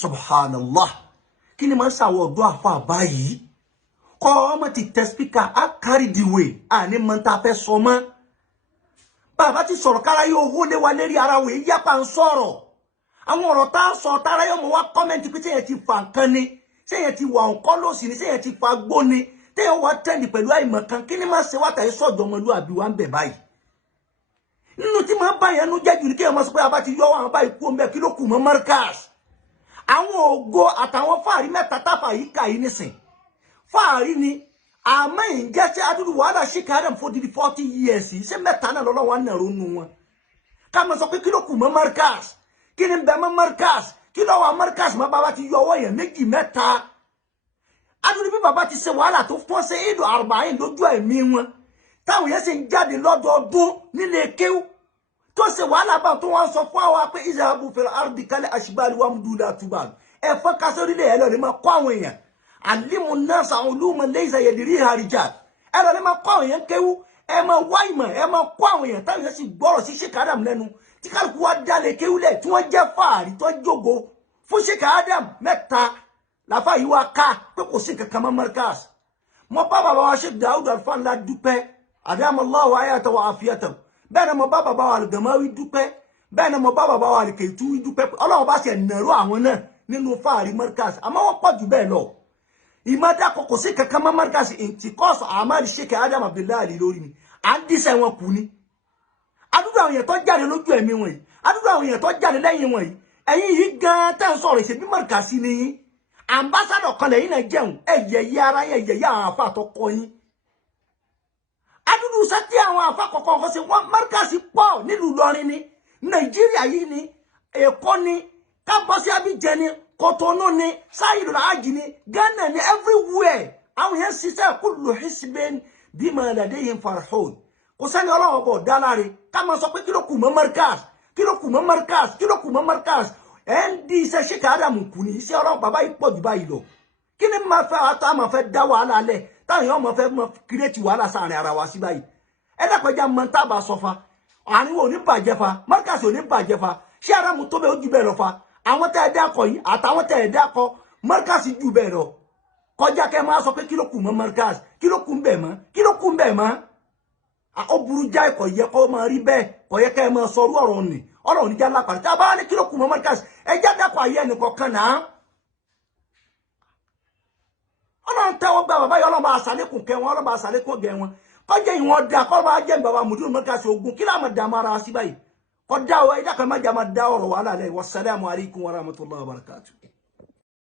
subhanallah Kini ma sawo do afa bayi ko mo ti test speaker a carry the way ani mo ta fe so mo baba ti sọ̀rọ̀ kára yo wo le wa leri ara we ya pa nsọ̀rọ̀ àwọn ọ̀rọ̀ tá sọ tara yo mo wa comment pé ṣé yẹn ti fa nǹkan ni ṣé yẹn ti wà nǹkan lo si ni ṣé yẹn ti fa gbo ni te yo wa trend pẹ̀lú àìmọ̀ kan Kini ma ṣe wa ta isojo ọmọlúàbí wa nbe báyìí nínú tí ma bá yẹn nu jeju ni ke mo sọ pé aba ti yo wa báyìí ku nbe kí ló kù mọ́ Markaz àwọn ògo àtàwọn fáàrí mẹ́ta tafa yìí ka yìí nísìn fáàrí ni àmọ́ ǹjẹ́ ṣe adúrú wàhálà Sheikh Adam for the 40 years ṣe mẹ́ta náà lọ́lọ́ wọn nàró nu wọn ká mọ̀ sọ pé kí ló kù mọ́ Markaz kí ni bẹ̀ mọ́ Markaz kí ló wà Markaz mọ́ bàbá ti yọ ọwọ́ yẹn méjì mẹ́ta adúrú bí bàbá ti ṣe wàhálà tó fọ́n ṣe ìlú àrùbáyìn lójú ẹ̀mí wọn táwọn yẹn ṣe ń jáde lọ́dọọdún nílé Kewu tó ṣe wàhálà bá tó wọ́n sọ fún àwọn pé izhabu fil ardi kal ashbal wa mududatuban ẹ̀fọ́ kásórílẹ̀ ẹ̀ lọ́ọ́ ní máa kọ́ àwọn èèyàn alimu nasa uluma laysa yadriha rijal ẹ lọ le ma kọ́ yẹn Kewu ẹ ma wá ìmọ̀ ẹ ma kọ́ àwọn yẹn tan yẹn sì gbọ́rọ̀ sí Sheikh Adam lẹ́nu tí kálukú wá dale Kewu le tí wọ́n jẹ́ fáàrí tó jogo fún Sheikh Adam mẹ́ta la fa yi wa ka pé kò sí nǹkan kan mọ́ Markaz mo bá bàbá wa Sheikh Daud Alfan la dúpẹ́ adamallahu ayata wa afiyata bẹ́ẹ̀ na mo bá bàbá wa Al-Gamawi dúpẹ́ bẹ́ẹ̀ na mo bá bàbá wa Al-Kaitu dúpẹ́ Ọlọ́run bá ṣe nàró àwọn náà nínú fáàrí Markaz àmọ́ wọ́n pọ̀ jù bẹ́ẹ̀ lọ imada ko si kankan ma Markaz intikos amali Sheikh Adam Abdullahi lórí ni andi se wọn kú ni adudu àwọn yẹn tó jáde lójú ẹ̀mí wọn yìí adudu àwọn yẹn tó jáde lẹ́yìn wọn yìí ẹ̀yin yìí gan tẹ́ sọ̀rọ̀ ṣe bí Markaz ni yín ambassador kan lẹ́yìn náà jẹun ẹ̀yẹ ara ẹ̀yẹ àwọn afa tó kọ yín adudu sa tí àwọn afa kọ̀kọ́ ko se wọn Markaz pọ̀ nílùú Ìlọrin ni Nàìjíríà yìí ni Èkó ni kábọ́sí Abidjan ni Kotonou ni Saidul Haji ni Ghana ni everywhere àwọn yẹn ṣiṣẹ́ kullu hisbin bima ladayhim farhun kò sẹ́ni Ọlọ́run bọ̀ dálare ká máa sọ pé kí ló kù mọ́ Markaz kí ló kù mọ́ Markaz kí ló kù mọ́ Markaz ndi iṣẹ́ Sheikh Adam kù ní iṣẹ́ Ọlọ́run bàbá yìí pọ̀ jù báyìí lọ kí ni máa fẹ́ ata máa fẹ́ dá wàhálà lẹ̀ táwọn èèyàn máa fẹ́ máa create wàhálà sáàrin ara wa sí báyìí ẹ dákọjá mọ tá bá sọ fa àárín wo ní bàjẹ́ fa Markaz ò ní bàjẹ́ fa Sheikh Adam tó bẹ́ẹ̀ ó jù bẹ́ẹ̀ lọ fa àwọn tẹ́ dákọ yìí àtàwọn tẹ́ dákọ Markaz jù bẹ́ẹ̀ lọ kọjá kẹ́ máa sọ pé kí ló kù mọ́ Markaz kí ló kù ńbẹ̀ mọ́ kí ló kù ńbẹ̀ mọ́ ó burú já ko yẹ kó máa rí bẹ́ẹ̀ kò yẹ kẹ́ máa sọ ọ̀rọ̀ ni ọ̀rọ̀ ni já la pa tá bá ní kí ló kù mọ́ Markaz ẹ já dákọ ayé ni ko kan na Ọlọ́run tẹ́ wọ́n gba bàbá yìí Ọlọ́run bá ṣàlékún kẹ́ wọn Ọlọ́run bá ṣàlékún gẹ̀ wọn kọjá ìwọ̀n dá kó bá jẹ́ bàbá mudiru Markaz ogun kí la ma dá mara sí báyìí قد دعوا إذا كما جمع الدور وعلى عليه والسلام عليكم ورحمة الله وبركاته